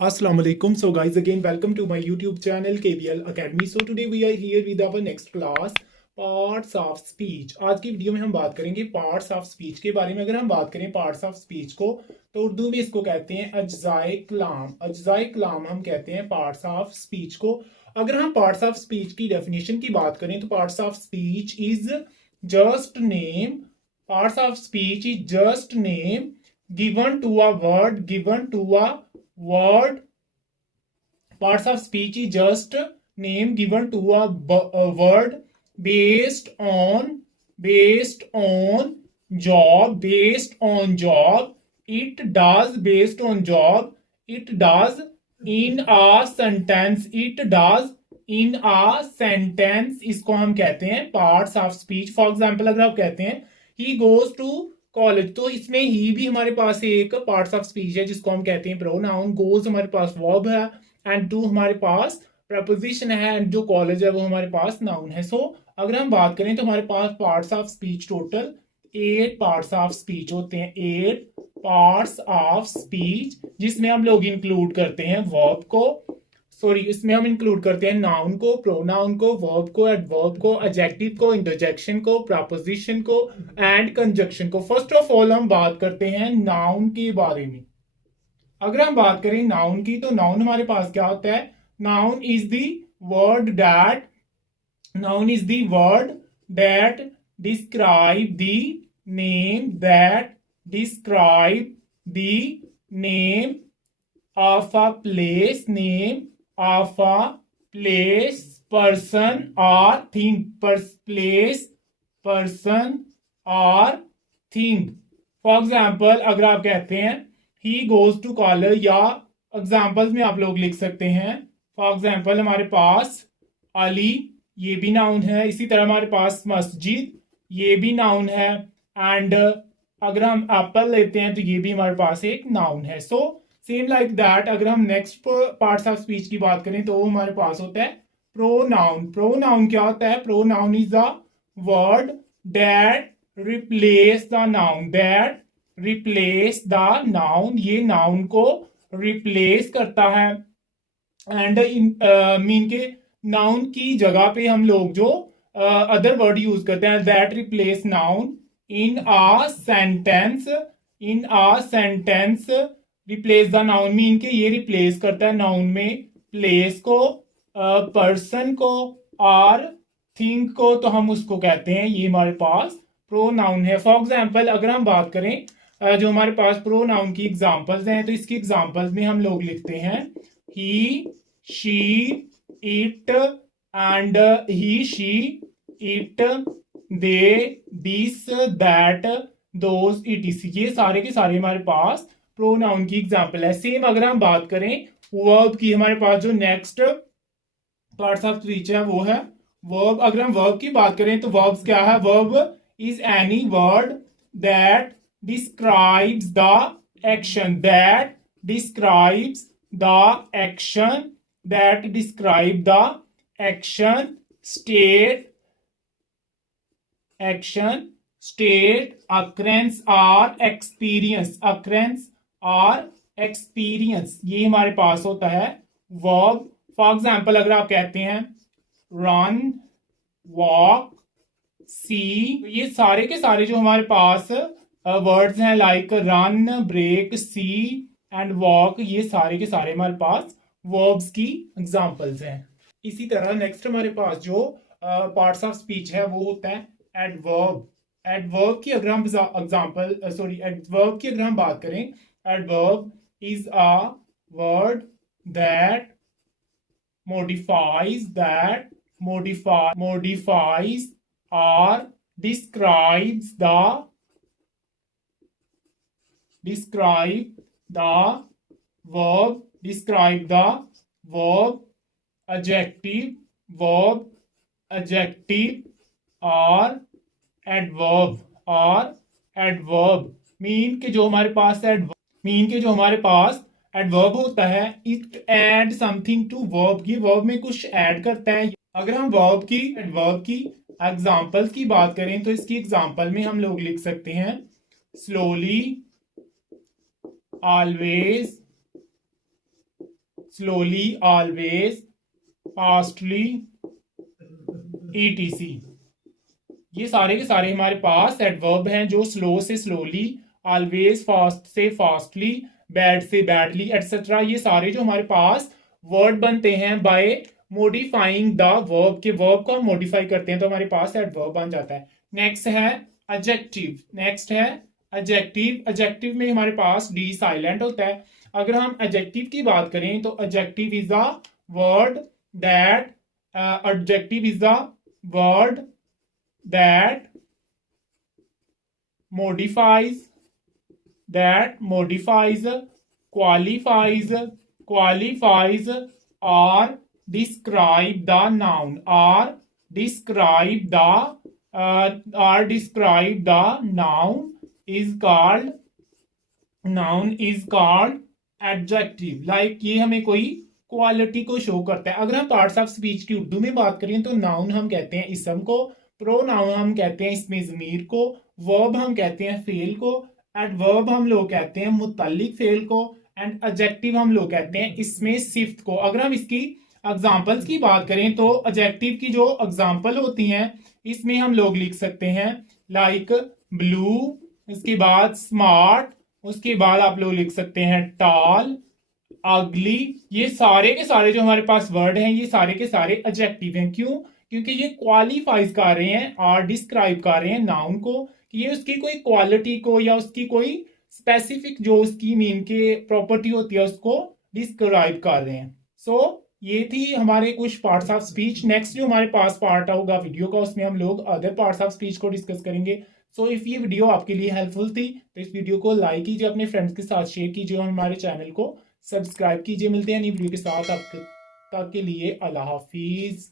Assalamu alaikum. So guys, again welcome to my YouTube channel KBL Academy. So today we are here with our next class parts of speech. आज की video में हम बात करेंगे parts of speech के बारे में। अगर हम बात करें पार्ट्स ऑफ स्पीच को तो उर्दू में इसको कहते हैं अज्जाए कलाम। अज्जाए कलाम हम कहते हैं पार्ट्स ऑफ स्पीच को। अगर हम पार्ट्स ऑफ स्पीच की डेफिनेशन की बात करें तो parts of speech is just name. Parts of speech is just name given to a word parts of speech is just name given to a word based on job it does based on job it does in a sentence इसको हम कहते हैं parts of speech. For example अगर आप कहते हैं he goes to college तो इसमें ही भी हमारे पास एक पार्ट्स ऑफ स्पीच है जिसको हम कहते हैं प्रोनाउन। गोज हमारे पास वर्ब है एंड टू हमारे पास प्रपोजिशन है एंड जो कॉलेज है वो हमारे पास नाउन है। सो अगर हम बात करें तो हमारे पास parts of speech total 8 parts of speech होते हैं। 8 पार्ट्स ऑफ स्पीच जिसमें हम लोग इंक्लूड करते हैं वर्ब को, इसमें हम इंक्लूड करते हैं नाउन को, प्रोनाउन को, वर्ब को, एडवर्ब को, एडजेक्टिव को, इंटरजेक्शन को, प्रपोजिशन को एंड कंजक्शन को। फर्स्ट ऑफ ऑल हम बात करते हैं नाउन के बारे में। अगर हम बात करें नाउन की तो नाउन हमारे पास क्या होता है? Noun is the word that describe the name of a place person or thing। For example अगर आप कहते हैं ही गोज टू कॉलेज, या एग्जाम्पल्स में आप लोग लिख सकते हैं। फॉर एग्जाम्पल हमारे पास अली ये भी नाउन है, इसी तरह हमारे पास मस्जिद ये भी नाउन है एंड अगर हम एप्पल लेते हैं तो ये भी हमारे पास एक नाउन है। सो सेम लाइक दैट अगर हम नेक्स्ट पार्ट्स ऑफ स्पीच की बात करें तो वो हमारे पास होता है प्रोनाउन। प्रोनाउन क्या होता है? Pronoun is the word that replace the noun, ये नाउन को रिप्लेस करता है एंड मीन के नाउन की जगह पे हम लोग जो अदर वर्ड यूज करते हैं that replace noun in a sentence. Replace the noun mean के ये रिप्लेस करता है नाउन में प्लेस को, पर्सन को और थिंग को, तो हम उसको कहते हैं ये हमारे पास प्रोनाउन है। फॉर एग्जाम्पल अगर हम बात करें जो हमारे पास प्रोनाउन की एग्जांपल्स हैं तो इसकी एग्जांपल्स में हम लोग लिखते हैं he, she, it and it, they, this, that, those, it. ये सारे के सारे हमारे पास प्रोनाउन की एग्जांपल है। सेम अगर हम बात करें वर्ब की, हमारे पास जो नेक्स्ट पार्ट्स ऑफ स्पीच है वो है वर्ब। अगर हम वर्ब की बात करें तो वर्ब्स क्या है? Verb is any word that describes the action state, occurrence or experience ये हमारे पास होता है वर्ब। फॉर एग्जाम्पल अगर आप कहते हैं run, walk, सी, ये सारे के सारे जो हमारे पास वर्ड्स हैं like run, break, see and walk, ये सारे के सारे हमारे पास वर्ब्स की एग्जांपल्स हैं। इसी तरह नेक्स्ट हमारे पास जो पार्ट्स ऑफ स्पीच है वो होता है एडवर्ब। एडवर्ब की अगर हम बात करें, adverb is a word that modifies or describe the verb, adjective or adverb। Mean के जो हमारे पास एडवर्ब होता है it add something to verb, ये वर्ब में कुछ ऐड करता है। अगर हम एडवर्ब की एग्जाम्पल्स की बात करें तो इसकी एग्जाम्पल में हम लोग लिख सकते हैं slowly, always, slowly, always, fastly, etc. ये सारे के सारे हमारे पास एडवर्ब हैं जो स्लो से स्लोली, ऑलवेज फास्ट से फास्टली, बैड से बैडली एटसेट्रा, ये सारे जो हमारे पास वर्ड बनते हैं बाय मॉडिफाइंग द वर्ब, के वर्ब को हम मॉडिफाई करते हैं तो हमारे पास एडवर्ब बन जाता है। नेक्स्ट है एडजेक्टिव। नेक्स्ट है एडजेक्टिव। एडजेक्टिव में हमारे पास डी साइलेंट होता है। अगर हम एडजेक्टिव की बात करें तो adjective is a word that adjective is a word that modifies, qualifies, or describe the noun, or describe the noun is called adjective। Like ये हमें कोई क्वालिटी को शो करता है। अगर हम पार्ट्स ऑफ स्पीच की उर्दू में बात करें तो नाउन हम कहते हैं इसम को, प्रोनाउन हम कहते हैं इसमें ज़मीर को, वर्ब हम कहते हैं फेल को, एडवर्ब हम लोग कहते हैं मुतल्लिक फेल को, एंड एडजेक्टिव हम लोग कहते हैं इसमें सिफ्त को। अगर हम इसकी एग्जांपल्स की बात करें तो एडजेक्टिव की जो एग्जांपल होती हैं इसमें हम लोग लिख सकते हैं लाइक ब्लू, उसके बाद स्मार्ट, उसके बाद आप लोग लिख सकते हैं टॉल, अगली। ये सारे के सारे जो हमारे पास वर्ड हैं ये सारे के सारे एडजेक्टिव हैं। क्यों? क्योंकि ये क्वालिफाइज कर रहे हैं और डिस्क्राइब कर रहे हैं नाउन को, कि ये उसकी कोई क्वालिटी को या उसकी कोई स्पेसिफिक जो उसकी मीन के प्रॉपर्टी होती है उसको डिस्क्राइब कर रहे हैं। सो ये थी हमारे कुछ पार्ट्स ऑफ स्पीच। नेक्स्ट जो हमारे पास पार्ट होगा वीडियो का उसमें हम लोग अदर पार्ट्स ऑफ स्पीच को डिस्कस करेंगे। सो इफ ये वीडियो आपके लिए हेल्पफुल थी तो इस वीडियो को लाइक कीजिए, अपने फ्रेंड्स के साथ शेयर कीजिए और हमारे चैनल को सब्सक्राइब कीजिए। मिलते हैं नई वीडियो के साथ, तब तक के लिए अल्लाह हाफिज।